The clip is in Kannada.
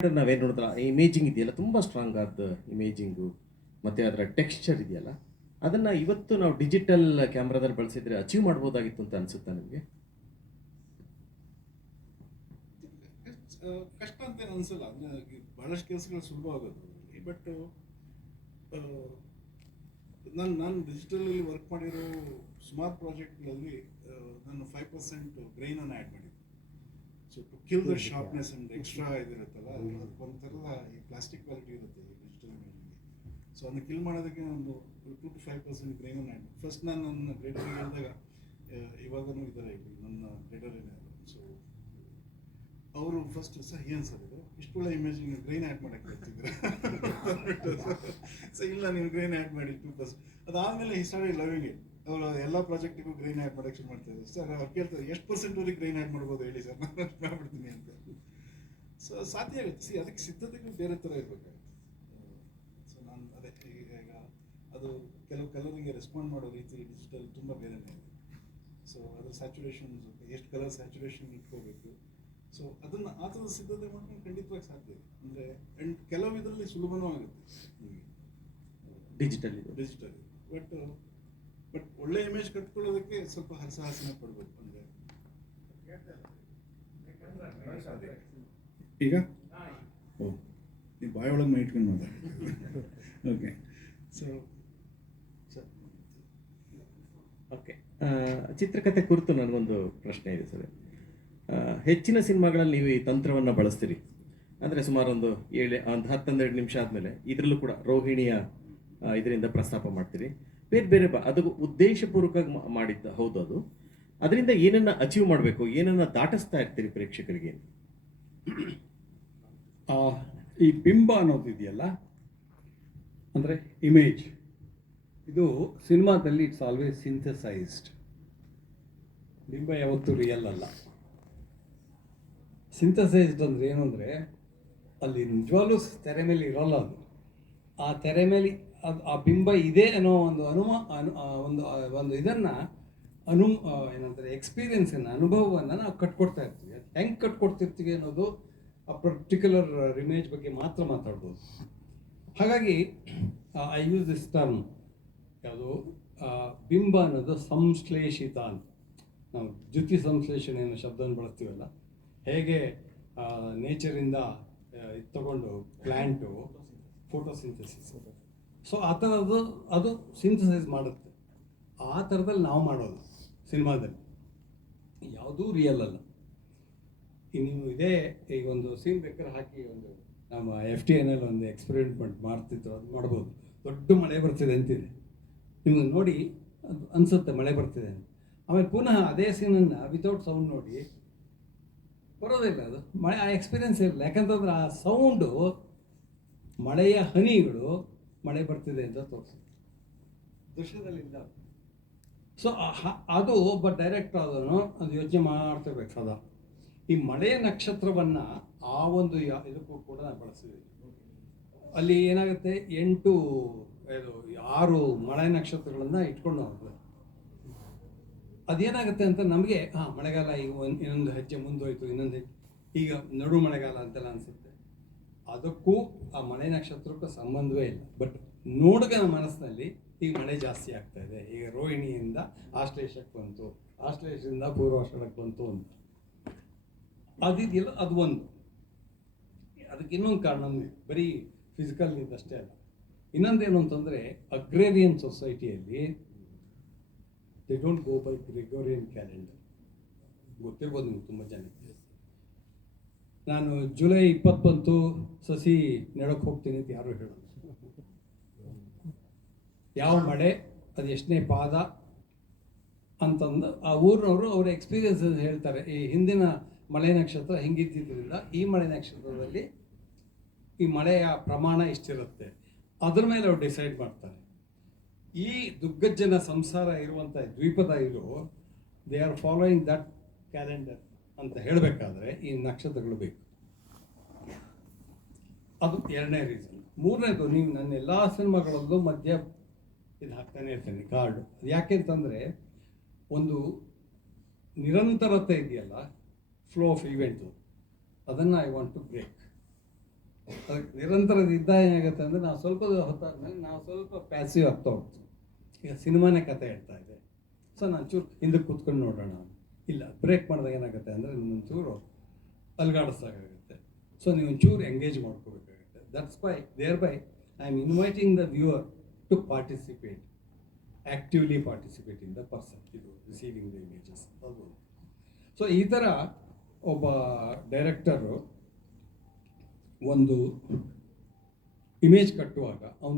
ನಾವೇನು ನೋಡಿದ್ರೆ ಇಮೇಜಿಂಗ್ ಇದೆಯಲ್ಲ, ತುಂಬ ಸ್ಟ್ರಾಂಗ್ ಆದ ಇಮೇಜಿಂಗು ಮತ್ತು ಅದರ ಟೆಕ್ಸ್ಚರ್ ಇದೆಯಲ್ಲ, ಅದನ್ನು ಇವತ್ತು ನಾವು ಡಿಜಿಟಲ್ ಕ್ಯಾಮ್ರಾದಲ್ಲಿ ಬಳಸಿದ್ರೆ ಅಚೀವ್ ಮಾಡ್ಬೋದಾಗಿತ್ತು ಅಂತ ಅನಿಸುತ್ತಾ ನಿಮಗೆ? ಕಷ್ಟ ಅಂತ ಅನ್ಸಲ್ಲ, ಅಂದ್ರೆ ಬಹಳಷ್ಟು ಕೆಲಸಗಳು ಸುಲಭ ಆಗೋದು ಬಟ್ ನಾನು ನಾನು ಡಿಜಿಟಲಲ್ಲಿ ವರ್ಕ್ ಮಾಡಿರೋ ಸುಮಾರು ಪ್ರಾಜೆಕ್ಟ್ಗಳಲ್ಲಿ ನಾನು ಫೈವ್ ಪರ್ಸೆಂಟ್ ಬ್ರೈನನ್ನು ಆ್ಯಡ್ ಮಾಡಿದ್ದೆ so to kill the sharpness and extra ಇದಿರುತ್ತಲ್ಲ ಅದಕ್ಕೆ ಒಂಥರ ಈ ಪ್ಲಾಸ್ಟಿಕ್ ಕ್ವಾಲಿಟಿ ಇರುತ್ತೆ ಈ ಡಿಜಿಟಲ್ ಸೊ ಅದನ್ನ ಕಿಲ್ ಮಾಡೋದಕ್ಕೆ ಒಂದು ಟು ಟು ಫೈವ್ ಪರ್ಸೆಂಟ್ ಬ್ರೈನನ್ನು ಆ್ಯಡ್ ಫಸ್ಟ್ ನಾನು ನನ್ನ ಗ್ರೇಟರ್ ಹೇಳಿದಾಗ ಇವಾಗೂ ಇದ್ದಾರೆ ಇಲ್ಲಿ ನನ್ನ ಗ್ರೇಡರ್ ಏನಾದ್ರು ಸೊ ಅವರು ಫಸ್ಟ್ ಸರ್ ಏನು ಸರ್ ಇದು? ಇಷ್ಟು ಒಳ್ಳೆ ಇಮೇಜ್ ನೀವು ಗ್ರೈನ್ ಆ್ಯಡ್ ಮಾಡಕ್ಕೆ ಹೇಳ್ತಿದ್ರು ಸೊ ಇಲ್ಲ ನೀವು ಗ್ರೈನ್ ಆ್ಯಡ್ ಮಾಡಿ ಟೂ ಪರ್ಸೆಂಟ್ ಅದಾದಮೇಲೆ ಈ ಸ್ಟಾರ್ಟ್ ಲವಿಂಗ್ ಇಟ್ ಅವರು ಎಲ್ಲ ಪ್ರಾಜೆಕ್ಟಿಗೂ ಗ್ರೀನ್ ಆ್ಯಡ್ ಪ್ರೊಡಕ್ಷನ್ ಮಾಡ್ತಾ ಇದ್ದೀವಿ ಸರ್ ಅವ್ರು ಕೇಳ್ತಾರೆ ಎಷ್ಟು ಪರ್ಸೆಂಟ್ವರೆಗೆ ಗ್ರೀನ್ ಆ್ಯಡ್ ಮಾಡ್ಬೋದು ಹೇಳಿ ಸರ್ ನಾನು ಮಾಡ್ಬಿಡ್ತೀನಿ ಅಂತ. ಸೊ ಸಾಧ್ಯ ಆಗುತ್ತೆ. ಸಿ ಅದಕ್ಕೆ ಸಿದ್ಧತೆಗಳು ಬೇರೆ ಥರ ಇರಬೇಕಾಗುತ್ತೆ. ಸೊ ನಾನು ಅದಕ್ಕೆ ಈಗ ಅದು ಕೆಲವು ಕಲರಿಗೆ ರೆಸ್ಪಾಂಡ್ ಮಾಡೋ ರೀತಿ ಡಿಜಿಟಲ್ ತುಂಬ ಬೇರೆನೇ ಇದೆ. ಸೊ ಅದರ ಸ್ಯಾಚುರೇಷನ್ ಎಷ್ಟು ಕಲರ್ ಸ್ಯಾಚುರೇಷನ್ ಇಟ್ಕೋಬೇಕು. ಸೊ ಅದನ್ನು ಆ ಥರದ ಸಿದ್ಧತೆ ಮಾಡ್ಕೊಂಡು ಖಂಡಿತವಾಗಿ ಸಾಧ್ಯ ಇದೆ. ಅಂದರೆ ಆ್ಯಂಡ್ ಕೆಲವು ಇದರಲ್ಲಿ ಸುಲಭನೂ ಆಗುತ್ತೆ ನಿಮಗೆ. ಡಿಜಿಟಲ್ ಇದು. ಡಿಜಿಟಲ್ ಬಟ್ ಬಟ್ ಒಳ್ಳೆ ಇಮೇಜ್ ಕಟ್ಕೊಳ್ಳೋದಕ್ಕೆ ಸ್ವಲ್ಪ ಹರಸಾಹಸನ ಪಡ್ಬೇಕು ಅಂದರೆ. ಈಗ? ಓ ನೀವು ಬಾಯೊಳಗೆ ಮೈ ಇಟ್ಕೊಂಡು ಮಾತಾಡಿ. ಓಕೆ ಸೊ ಸರ್ ಓಕೆ ಚಿತ್ರಕಥೆ ಕುರಿತು ನನಗೊಂದು ಪ್ರಶ್ನೆ ಇದೆ ಸರ್. ಹೆಚ್ಚಿನ ಸಿನಿಮಾಗಳಲ್ಲಿ ನೀವು ಈ ತಂತ್ರವನ್ನು ಬಳಸ್ತೀರಿ. ಅಂದರೆ ಸುಮಾರು ಒಂದು ಏಳು ಒಂದು ಹತ್ತೊಂದೆರಡು ನಿಮಿಷ ಆದಮೇಲೆ ಇದರಲ್ಲೂ ಕೂಡ ರೋಹಿಣಿಯ ಇದರಿಂದ ಪ್ರಸ್ತಾಪ ಮಾಡ್ತೀರಿ. ಬೇರೆ ಬೇರೆ ಬ ಅದು ಉದ್ದೇಶಪೂರ್ವಕವಾಗಿ ಮಾಡಿದ್ದ, ಹೌದು ಅದು. ಅದರಿಂದ ಏನನ್ನ ಅಚೀವ್ ಮಾಡಬೇಕು, ಏನನ್ನ ದಾಟಿಸ್ತಾ ಇರ್ತೀರಿ ಪ್ರೇಕ್ಷಕರಿಗೆ? ಈ ಬಿಂಬ ಅನ್ನೋದಿದೆಯಲ್ಲ ಅಂದರೆ ಇಮೇಜ್ ಇದು ಸಿನಿಮಾದಲ್ಲಿ ಇಟ್ಸ್ ಆಲ್ವೇಸ್ ಸಿಂಥಸೈಸ್ಡ್ ಬಿಂಬ ಯಾವತ್ತೂ ರಿಯಲ್ ಅಲ್ಲ. ಸಿಂಥಸೈಸ್ಡ್ ಅಂದ್ರೆ ಏನು ಅಂದರೆ, ಅಲ್ಲಿ ನಿಜವಾಗ್ಲೂ ತೆರೆ ಮೇಲೆ ಇರೋಲ್ಲ ಅದು. ಆ ತೆರೆ ಮೇಲೆ ಅದು ಆ ಬಿಂಬ ಇದೆ ಅನ್ನೋ ಒಂದು ಅನುಮ, ಅನು ಒಂದು ಒಂದು ಇದನ್ನು ಅನು ಏನಂತಾರೆ ಎಕ್ಸ್ಪೀರಿಯನ್ಸನ್ನು ಅನುಭವವನ್ನು ನಾವು ಕಟ್ಕೊಡ್ತಾ ಇರ್ತೀವಿ. ಅದು ಹೆಂಗೆ ಕಟ್ಕೊಡ್ತಿರ್ತೀವಿ ಅನ್ನೋದು ಆ ಪರ್ಟಿಕ್ಯುಲರ್ ರಿಮೇಜ್ ಬಗ್ಗೆ ಮಾತ್ರ ಮಾತಾಡ್ಬೋದು. ಹಾಗಾಗಿ ಐ ಯೂಸ್ ದಿಸ್ ಟರ್ಮ್ ಯಾವುದು ಬಿಂಬ ಅನ್ನೋದು ಸಂಶ್ಲೇಷಿತ ಅಂತ. ನಾವು ಜ್ಯುತಿ ಸಂಶ್ಲೇಷಣೆ ಅನ್ನೋ ಶಬ್ದವನ್ನು ಬಳಸ್ತೀವಲ್ಲ, ಹೇಗೆ ನೇಚರಿಂದ ತಗೊಂಡು ಪ್ಲ್ಯಾಂಟು ಫೋಟೋಸಿಂಥಸಿಸ್ ಸೊ ಆ ಥರದ್ದು ಅದು ಸಿಂಥಸೈಸ್ ಮಾಡುತ್ತೆ. ಆ ಥರದಲ್ಲಿ ನಾವು ಮಾಡೋದು ಸಿನಿಮಾದಲ್ಲಿ. ಯಾವುದೂ ರಿಯಲ್ ಅಲ್ಲ. ನೀವು ಇದೇ ಈಗ ಒಂದು ಸೀನ್ ಬೇಕಾದ್ರೆ ಹಾಕಿ ಒಂದು ನಮ್ಮ ಎಫ್ ಟಿ ಎನಲ್ಲಿ ಒಂದು ಎಕ್ಸ್ಪೆರಿಮೆಂಟ್ ಮಾಡ್ತಿತ್ತು ಅದು ಮಾಡ್ಬೋದು. ದೊಡ್ಡ ಮಳೆ ಬರ್ತಿದೆ ಅಂತಿದೆ. ನಿಮಗೆ ನೋಡಿ ಅದು ಅನಿಸುತ್ತೆ ಮಳೆ ಬರ್ತಿದೆ ಅಂತ. ಆಮೇಲೆ ಪುನಃ ಅದೇ ಸೀನನ್ನು ವಿತೌಟ್ ಸೌಂಡ್ ನೋಡಿ ಬರೋದಿಲ್ಲ ಅದು. ಮಳೆ, ಆ ಎಕ್ಸ್ಪೀರಿಯನ್ಸ್ ಇರಲಿಲ್ಲ. ಯಾಕಂತಂದ್ರೆ ಆ ಸೌಂಡು ಮಳೆಯ ಹನಿಗಳು ಮಳೆ ಬರ್ತಿದೆ ಅಂತ ತೋರಿಸುತ್ತೆ. ದೃಶ್ಯದಲ್ಲಿ ಇಲ್ಲ ಸೊ ಅದು ಒಬ್ಬ ಡೈರೆಕ್ಟರ್ ಆದನು ಅದು ಯೋಚನೆ ಮಾಡ್ತಿರ್ಬೇಕಾದ ಈ ಮಳೆ ನಕ್ಷತ್ರವನ್ನು ಆ ಒಂದು ಯಾ- ಇದಕ್ಕೂ ಕೂಡ ನಾನು ಬಳಸಿದ್ದೀನಿ. ಅಲ್ಲಿ ಏನಾಗುತ್ತೆ? ಎಂಟು ಇದು ಆರು ಮಳೆ ನಕ್ಷತ್ರಗಳನ್ನು ಇಟ್ಕೊಂಡು ಹೋಗ್ತದೆ. ಅದೇನಾಗುತ್ತೆ ಅಂತ ನಮಗೆ ಹಾಂ ಮಳೆಗಾಲ ಈಗ ಒಂದು ಇನ್ನೊಂದು ಹೆಜ್ಜೆ ಮುಂದೋಯ್ತು ಇನ್ನೊಂದು ಹೆಜ್ಜೆ. ಈಗ ನಡು ಮಳೆಗಾಲ ಅಂತೆಲ್ಲ ಅನಿಸುತ್ತೆ. ಅದಕ್ಕೂ ಆ ಮಳೆ ನಕ್ಷತ್ರಕ್ಕೂ ಸಂಬಂಧವೇ ಇಲ್ಲ. ಬಟ್ ನೋಡುಗನ ಮನಸ್ಸಿನಲ್ಲಿ ಈಗ ಮಳೆ ಜಾಸ್ತಿ ಆಗ್ತಾ ಇದೆ. ಈಗ ರೋಹಿಣಿಯಿಂದ ಆಶ್ಲೇಷಕ್ಕೆ ಬಂತು, ಆಶ್ಲೇಷದಿಂದ ಪೂರ್ವಾಷಾಢಕ್ಕೆ ಬಂತು ಅಂತ. ಅದಿದೆಯಲ್ಲ, ಅದು ಒಂದು. ಅದಕ್ಕೆ ಇನ್ನೊಂದು ಕಾರಣವೇ ಬರೀ ಫಿಸಿಕಲ್ ಅಷ್ಟೇ ಅಲ್ಲ. ಇನ್ನೊಂದೇನು ಅಂತಂದರೆ agrarian ಸೊಸೈಟಿಯಲ್ಲಿ they don't go by Gregorian calendar ಗೊತ್ತಿರ್ಬೋದು ನಿಮ್ಗೆ ತುಂಬ ಜನಕ್ಕೆ ನಾನು ಜುಲೈ ಇಪ್ಪತ್ತೊಂದು ಸಸಿ ನೆಡಕ್ಕೆ ಹೋಗ್ತೀನಿ ಅಂತ ಯಾರು ಹೇಳೋದು ಯಾವ ಮಳೆ, ಅದು ಎಷ್ಟನೇ ಪಾದ ಅಂತಂದು ಆ ಊರಿನವರು ಅವರ ಎಕ್ಸ್ಪೀರಿಯನ್ಸ್ ಹೇಳ್ತಾರೆ. ಈ ಹಿಂದಿನ ಮಳೆ ನಕ್ಷತ್ರ ಹೆಂಗಿದ್ದಿದ್ದರಿಂದ ಈ ಮಳೆ ನಕ್ಷತ್ರದಲ್ಲಿ ಈ ಮಳೆಯ ಪ್ರಮಾಣ ಇಷ್ಟಿರುತ್ತೆ ಅದ್ರ ಮೇಲೆ ಅವ್ರು ಡಿಸೈಡ್ ಮಾಡ್ತಾರೆ. ಈ ದುಗ್ಗಜ್ಜನ ಸಂಸಾರ ಇರುವಂಥ ದ್ವೀಪದ ಇದು they are following that calendar ಅಂತ ಹೇಳಬೇಕಾದ್ರೆ ಈ ನಕ್ಷತ್ರಗಳು ಬೇಕು. ಅದು ಎರಡನೇ ರೀಸನ್ ಮೂರನೇದು, ನೀವು ನನ್ನ ಎಲ್ಲ ಸಿನಿಮಾಗಳಲ್ಲೂ ಮಧ್ಯ ಇದು ಹಾಕ್ತಾನೆ ಇರ್ತೀನಿ, ಕಾರ್ಡು. ಯಾಕೆ ಅಂತಂದರೆ, ಒಂದು ನಿರಂತರತೆ ಇದೆಯಲ್ಲ ಫ್ಲೋ ಆಫ್ ಇವೆಂಟು ಅದನ್ನು ಐ ವಾಂಟ್ ಟು ಬ್ರೇಕ್ ಅದಕ್ಕೆ ನಿರಂತರದ ಇದ್ದ ಏನಾಗುತ್ತೆ ಅಂದರೆ, ನಾವು ಸ್ವಲ್ಪ ಹೊತ್ತಾದ್ಮೇಲೆ ನಾವು ಸ್ವಲ್ಪ ಪ್ಯಾಸಿವ್ ಆಗ್ತಾ ಹೋಗ್ತೀವಿ. ಈಗ ಸಿನಿಮಾನೇ ಕತೆ ಹೇಳ್ತಾ ಇದೆ. ಸೊ ನಾನು ಚೂರು ಹಿಂದಕ್ಕೆ ಕೂತ್ಕೊಂಡು ನೋಡೋಣ ಇಲ್ಲ ಬ್ರೇಕ್ ಮಾಡಿದಾಗ ಏನಾಗುತ್ತೆ ಅಂದರೆ ನಿಮ್ಮೊಂಚೂರು ಅಲ್ಗಾಡಿಸ್ದಾಗುತ್ತೆ ಸೊ ನೀವು ಒಂಚೂರು ಎಂಗೇಜ್ ಮಾಡ್ಕೋಬೇಕಾಗುತ್ತೆ. That's by thereby I am inviting the viewer to participate actively participate in the person ಇದು ರಿಸೀವಿಂಗ್ ದ ಇಮೇಜಸ್ ಅದು ಸೊ ಈ ಥರ ಒಬ್ಬ ಡೈರೆಕ್ಟರು ಒಂದು ಇಮೇಜ್ ಕಟ್ಟುವಾಗ, ಅವನು